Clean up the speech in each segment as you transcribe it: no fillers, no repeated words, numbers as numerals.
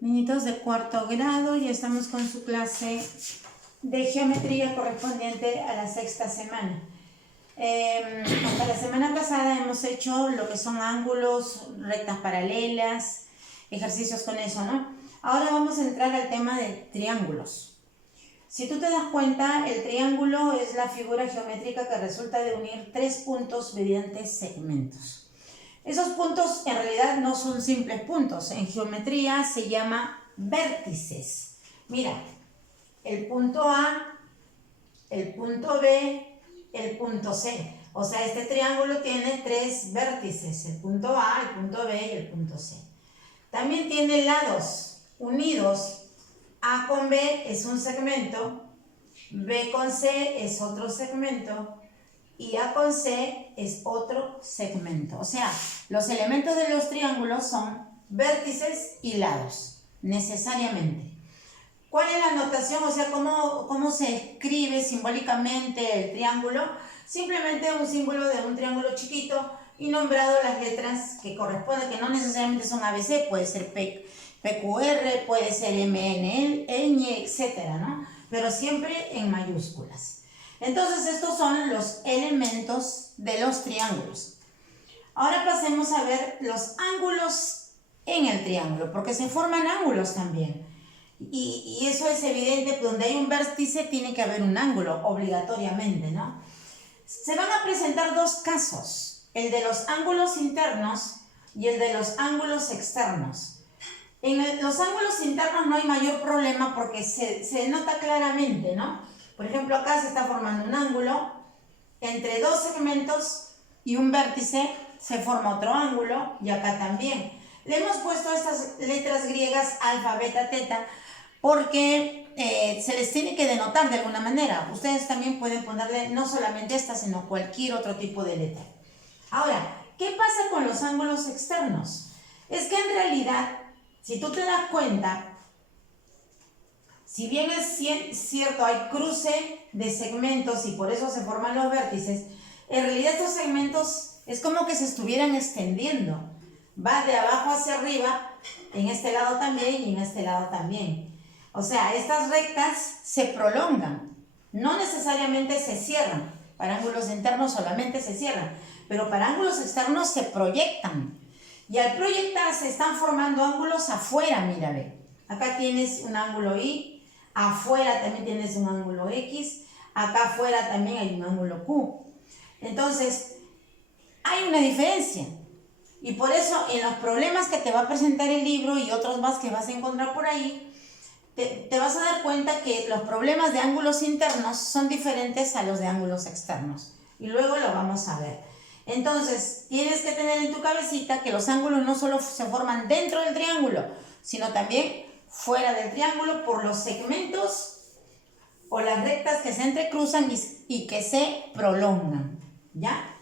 Niñitos de cuarto grado, ya estamos con su clase de geometría correspondiente a la sexta semana. Hasta la semana pasada hemos hecho lo que son ángulos, rectas paralelas, ejercicios con eso, ¿no? Ahora vamos a entrar al tema de triángulos. Si tú te das cuenta, el triángulo es la figura geométrica que resulta de unir tres puntos mediante segmentos. Esos puntos en realidad no son simples puntos, en geometría se llama vértices. Mira, el punto A, el punto B, el punto C. O sea, este triángulo tiene tres vértices, el punto A, el punto B y el punto C. También tiene lados unidos. A con B es un segmento, B con C es otro segmento y A con C es otro segmento. O sea, los elementos de los triángulos son vértices y lados, necesariamente. ¿Cuál es la notación? O sea, ¿cómo se escribe simbólicamente el triángulo? Simplemente un símbolo de un triángulo chiquito y nombrado las letras que corresponden, que no necesariamente son ABC, puede ser PQR, puede ser MN, ñ, etcétera, ¿no? Pero siempre en mayúsculas. Entonces, estos son los elementos de los triángulos. Ahora pasemos a ver los ángulos en el triángulo, porque se forman ángulos también. Y eso es evidente, donde hay un vértice tiene que haber un ángulo, obligatoriamente, ¿no? Se van a presentar dos casos, el de los ángulos internos y el de los ángulos externos. En los ángulos internos no hay mayor problema porque se nota claramente, ¿no? Por ejemplo, acá se está formando un ángulo entre dos segmentos y un vértice, se forma otro ángulo y acá también. Le hemos puesto estas letras griegas alfa, beta, teta porque se les tiene que denotar de alguna manera. Ustedes también pueden ponerle no solamente esta, sino cualquier otro tipo de letra. Ahora, ¿qué pasa con los ángulos externos? Es que en realidad, si tú te das cuenta, si bien es cierto, hay cruce de segmentos y por eso se forman los vértices, en realidad estos segmentos es como que se estuvieran extendiendo. Va de abajo hacia arriba, en este lado también y en este lado también. O sea, estas rectas se prolongan, no necesariamente se cierran. Para ángulos internos solamente se cierran, pero para ángulos externos se proyectan. Y al proyectarse están formando ángulos afuera, mira, ve. Acá tienes un ángulo Y, afuera también tienes un ángulo X, acá afuera también hay un ángulo Q. Entonces, hay una diferencia. Y por eso en los problemas que te va a presentar el libro y otros más que vas a encontrar por ahí, te vas a dar cuenta que los problemas de ángulos internos son diferentes a los de ángulos externos. Y luego lo vamos a ver. Entonces, tienes que tener en tu cabecita que los ángulos no solo se forman dentro del triángulo, sino también fuera del triángulo por los segmentos o las rectas que se entrecruzan y que se prolongan, ¿ya?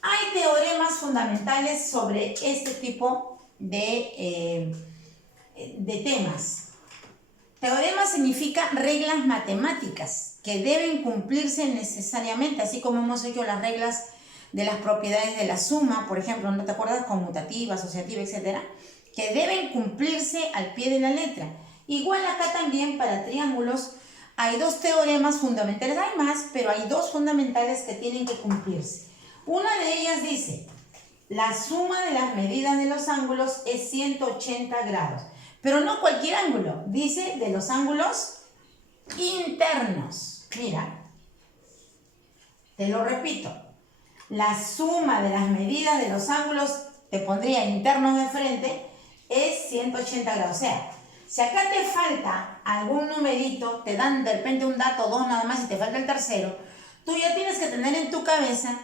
Hay teoremas fundamentales sobre este tipo de temas. Teorema significa reglas matemáticas que deben cumplirse necesariamente, así como hemos hecho las reglas de las propiedades de la suma, por ejemplo, ¿no te acuerdas? Conmutativa, asociativa, etcétera, que deben cumplirse al pie de la letra. Igual acá también para triángulos hay dos teoremas fundamentales, hay más, pero hay dos fundamentales que tienen que cumplirse. Una de ellas dice, la suma de las medidas de los ángulos es 180 grados. Pero no cualquier ángulo, dice de los ángulos internos. Mira, te lo repito. La suma de las medidas de los ángulos, te pondría internos de frente, es 180 grados. O sea, si acá te falta algún numerito, te dan de repente un dato, dos nada más, y te falta el tercero, tú ya tienes que tener en tu cabeza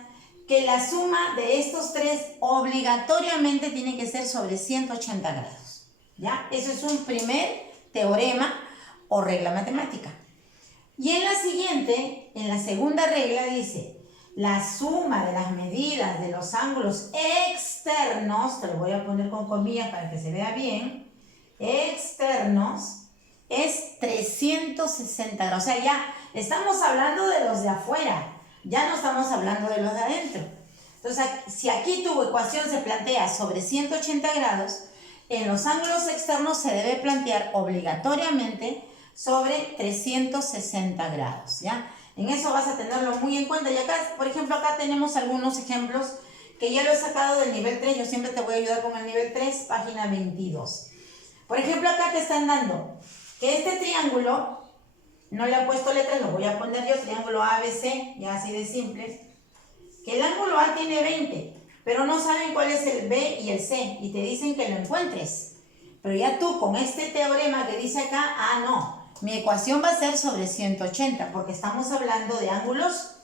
que la suma de estos tres obligatoriamente tiene que ser sobre 180 grados. ¿Ya? Eso es un primer teorema o regla matemática. Y en la siguiente, en la segunda regla dice, la suma de las medidas de los ángulos externos, te lo voy a poner con comillas para que se vea bien, externos, es 360 grados. O sea, ya estamos hablando de los de afuera, ya no estamos hablando de los de adentro. Entonces, si aquí tu ecuación se plantea sobre 180 grados, en los ángulos externos se debe plantear obligatoriamente sobre 360 grados, ¿ya? En eso vas a tenerlo muy en cuenta. Y acá, por ejemplo, acá tenemos algunos ejemplos que ya lo he sacado del nivel 3. Yo siempre te voy a ayudar con el nivel 3, página 22. Por ejemplo, acá te están dando que este triángulo, no le he puesto letras, lo voy a poner yo, triángulo ABC, ya así de simple, que el ángulo A tiene 20, pero no saben cuál es el B y el C, y te dicen que lo encuentres. Pero ya tú con este teorema que dice acá, no, mi ecuación va a ser sobre 180, porque estamos hablando de ángulos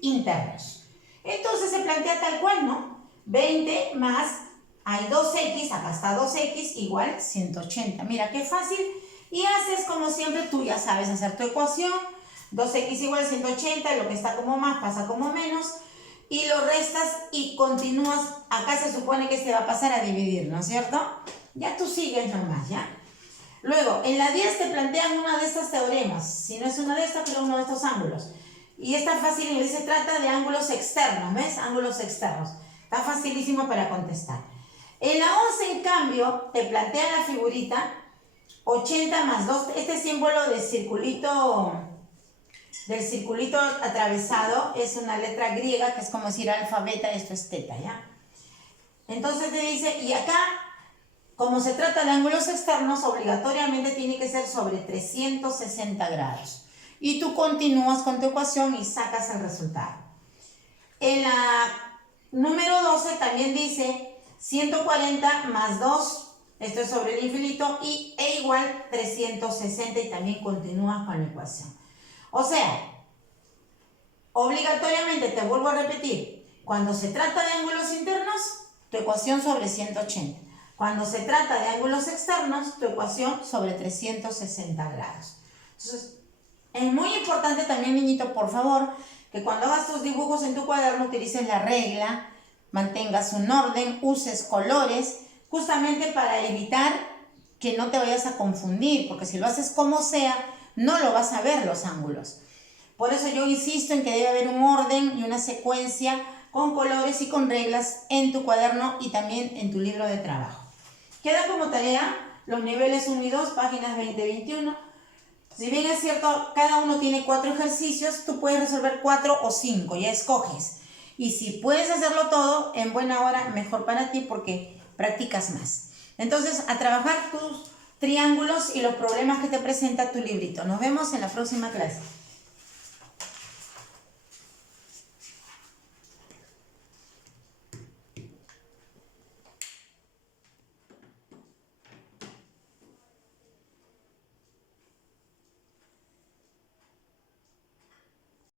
internos. Entonces se plantea tal cual, ¿no? 20 más, hay 2x, acá está 2x, igual 180. Mira, qué fácil. Y haces como siempre, tú ya sabes hacer tu ecuación. 2x igual 180, lo que está como más pasa como menos. Y lo restas y continúas. Acá se supone que se va a pasar a dividir, ¿no es cierto? Ya tú sigues nomás, ¿ya? Luego, en la 10 te plantean una de estas teoremas. Si no es una de estas, pero uno de estos ángulos. Y está fácil, y se trata de ángulos externos, ¿ves? Ángulos externos. Está facilísimo para contestar. En la 11, en cambio, te plantea la figurita 80 más 2, este símbolo del circulito atravesado es una letra griega, que es como decir alfa, beta, esto es teta, ¿ya? Entonces te dice, y acá, como se trata de ángulos externos, obligatoriamente tiene que ser sobre 360 grados. Y tú continúas con tu ecuación y sacas el resultado. En la número 12 también dice 140 más 2, esto es sobre el infinito, y e igual 360, y también continúas con la ecuación. O sea, obligatoriamente, te vuelvo a repetir, cuando se trata de ángulos internos, tu ecuación sobre 180. Cuando se trata de ángulos externos, tu ecuación sobre 360 grados. Entonces, es muy importante también, niñito, por favor, que cuando hagas tus dibujos en tu cuaderno utilices la regla, mantengas un orden, uses colores, justamente para evitar que no te vayas a confundir, porque si lo haces como sea, no lo vas a ver los ángulos. Por eso yo insisto en que debe haber un orden y una secuencia con colores y con reglas en tu cuaderno y también en tu libro de trabajo. Queda como tarea los niveles 1 y 2, páginas 20 y 21. Si bien es cierto, cada uno tiene 4 ejercicios, tú puedes resolver 4 o 5, ya escoges. Y si puedes hacerlo todo, en buena hora, mejor para ti porque practicas más. Entonces, a trabajar tus triángulos y los problemas que te presenta tu librito. Nos vemos en la próxima clase.